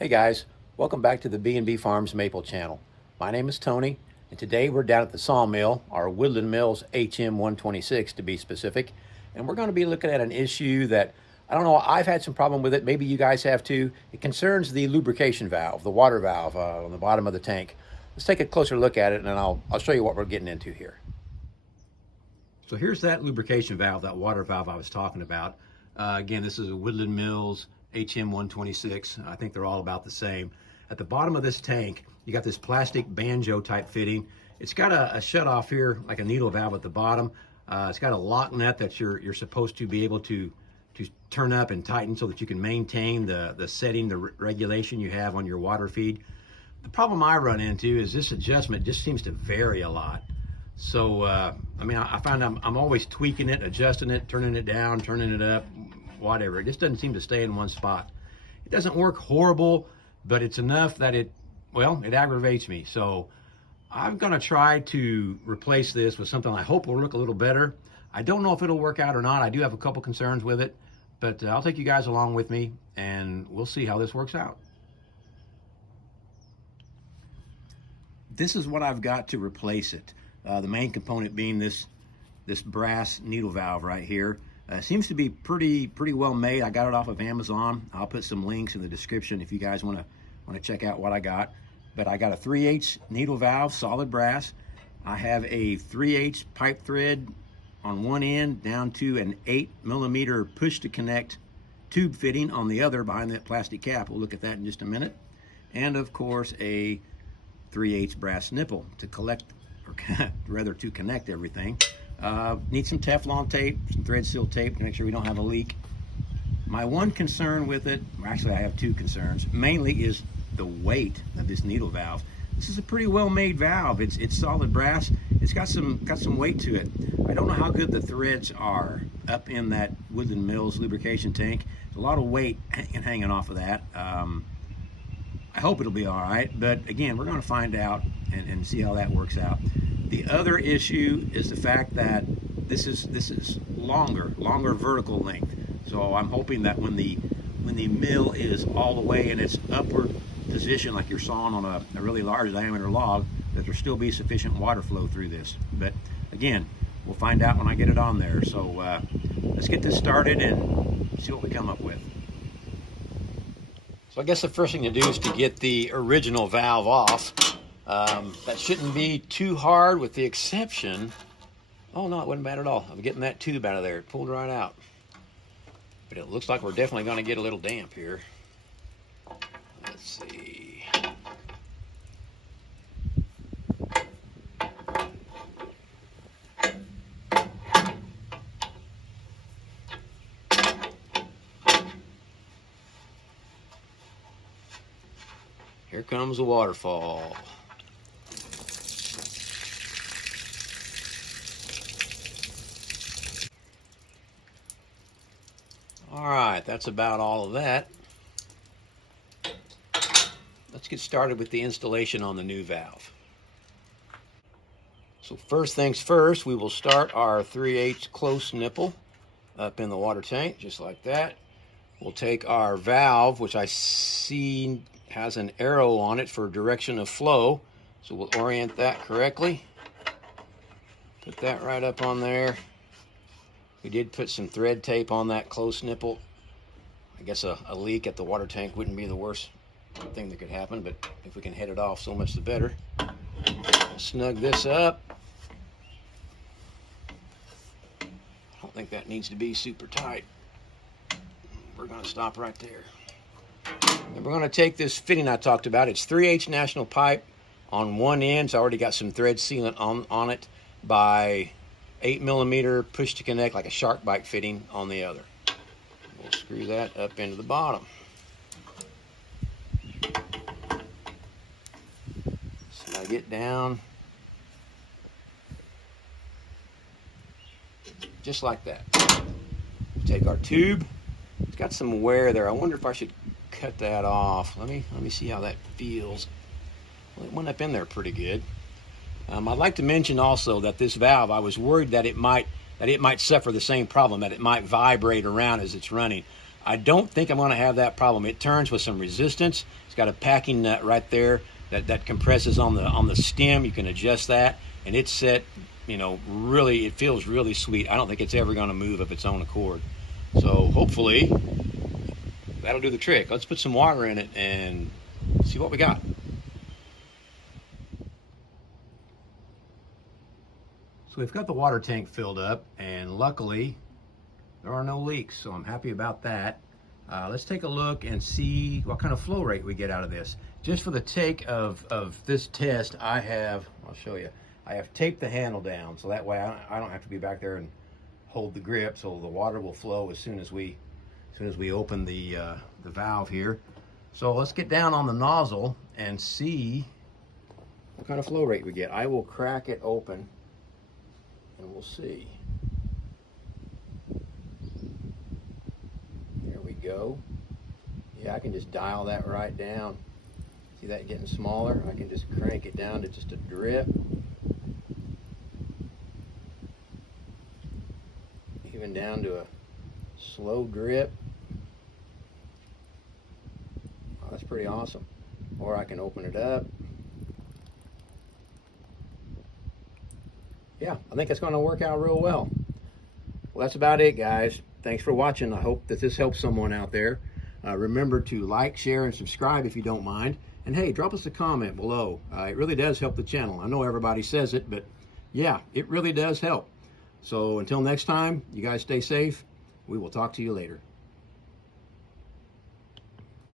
Hey guys, welcome back to the B&B Farms Maple channel. My name is Tony, and today we're down at the sawmill, our Woodland Mills HM-126 to be specific, and we're going to be looking at an issue that, I don't know, I've had some problem with it, maybe you guys have too. It concerns the lubrication valve, the water valve on the bottom of the tank. Let's take a closer look at it, and then I'll show you what we're getting into here. So here's that lubrication valve, that water valve I was talking about. Again, this is a Woodland Mills HM-126. I think they're all about the same. At the bottom of this tank, you got this plastic banjo type fitting. It's got a shut off here, like a needle valve at the bottom. It's got a lock nut that you're supposed to be able to turn up and tighten so that you can maintain the setting, the regulation you have on your water feed. The problem I run into is this adjustment just seems to vary a lot. So, I mean, I find I'm always tweaking it, adjusting it, turning it down, turning it up, whatever. It just doesn't seem to stay in one spot. It doesn't work horrible, but it's enough that it aggravates me. So I'm gonna try to replace this with something I hope will look a little better. I don't know if it'll work out or not. I do have a couple concerns with it, but I'll take you guys along with me and we'll see how this works out. This is what I've got to replace it. The main component being this brass needle valve right here. Seems to be pretty well made. I got it off of Amazon. I'll put some links in the description if you guys want to check out what I got. But I got a 3/8 needle valve, solid brass. I have a 3/8 pipe thread on one end down to an 8mm push to connect tube fitting on the other behind that plastic cap. We'll look at that in just a minute. And of course a 3/8 brass nipple to collect, or rather to connect everything. Need some Teflon tape, some thread seal tape to make sure we don't have a leak. My one concern with it, actually I have two concerns, mainly is the weight of this needle valve. This is a pretty well made valve. It's solid brass. It's got some weight to it. I don't know how good the threads are up in that Woodland Mills lubrication tank. There's a lot of weight hanging off of that. I hope it'll be all right, but again, we're going to find out and see how that works out. The other issue is the fact that this is longer vertical length. So I'm hoping that when the mill is all the way in its upward position, like you're sawing on a really large diameter log, that there'll still be sufficient water flow through this. But again, we'll find out when I get it on there. So let's get this started and see what we come up with. So I guess the first thing to do is to get the original valve off. That shouldn't be too hard, with the exception, oh no, it wasn't bad at all. I'm getting that tube out of there. It pulled right out. But it looks like we're definitely going to get a little damp here. Let's see. Here comes a waterfall. All right, that's about all of that. Let's get started with the installation on the new valve. So first things first, we will start our 3/8 close nipple up in the water tank, just like that. We'll take our valve, which I see has an arrow on it for direction of flow. So we'll orient that correctly. Put that right up on there. We did put some thread tape on that close nipple. I guess a leak at the water tank wouldn't be the worst thing that could happen, but if we can head it off, so much the better. Snug this up. I don't think that needs to be super tight. We're going to stop right there. And we're going to take this fitting I talked about. It's 3/8 national pipe on one end. It's already got some thread sealant on it by 8mm push to connect, like a shark bite fitting on the other. We'll screw that up into the bottom. Snug it down. Just like that. Take our tube. It's got some wear there. I wonder if I should cut that off. Let me see how that feels. Well, it went up in there pretty good. I'd like to mention also that this valve, I was worried that it might suffer the same problem, that it might vibrate around as it's running. I don't think I'm going to have that problem. It turns with some resistance. It's got a packing nut right there that compresses on the stem. You can adjust that, and it's set, you know, really, it feels really sweet. I don't think it's ever going to move of its own accord. So hopefully that'll do the trick. Let's put some water in it and see what we got. So we've got the water tank filled up, and luckily there are no leaks, so I'm happy about that. Let's take a look and see what kind of flow rate we get out of this. Just for the sake of this test, I'll show you, I have taped the handle down, so that way I don't have to be back there and hold the grip, so the water will flow as soon as we open the valve here. So let's get down on the nozzle and see what kind of flow rate we get. I will crack it open and we'll see. There we go. Yeah, I can just dial that right down. See that getting smaller? I can just crank it down to just a drip. Even down to a slow drip. Oh, that's pretty awesome. Or I can open it up. Yeah, I think it's going to work out real well. Well, that's about it, guys. Thanks for watching. I hope that this helps someone out there. Remember to like, share, and subscribe if you don't mind. And hey, drop us a comment below. It really does help the channel. I know everybody says it, but yeah, it really does help. So until next time, you guys stay safe. We will talk to you later.